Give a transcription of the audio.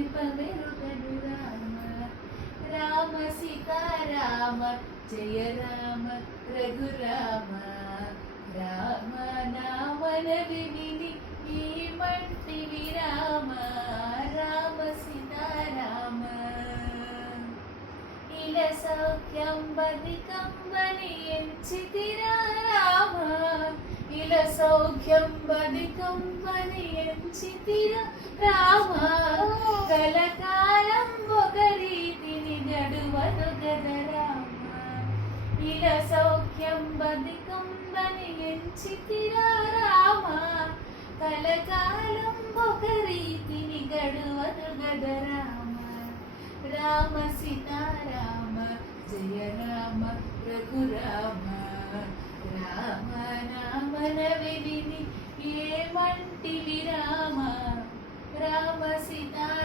కృపమెరుగడు రామ. రామ సీతారామ జయ రామ రఘురామ. రామ నామనవి విని ఏమంటివి రామ. రామ సీతారామ. ఇల సౌఖ్యం బదికం బని ఎంచితిరా రామ. ఇల సౌఖ్యం బదికం బని ఎంచితిరా రామ. కలకాలం ఒక రీతిని గడువను గద రామ. ఇల సౌఖ్యం బదికం బని ఎంచితిరా రామ. కలకాలం ఒక రీతిని గడువను గద రామ. రామ సీతారామ జయ రామ రఘురామ. రామ నామనవి విని ఏమంటివి రామ. రామ సీతా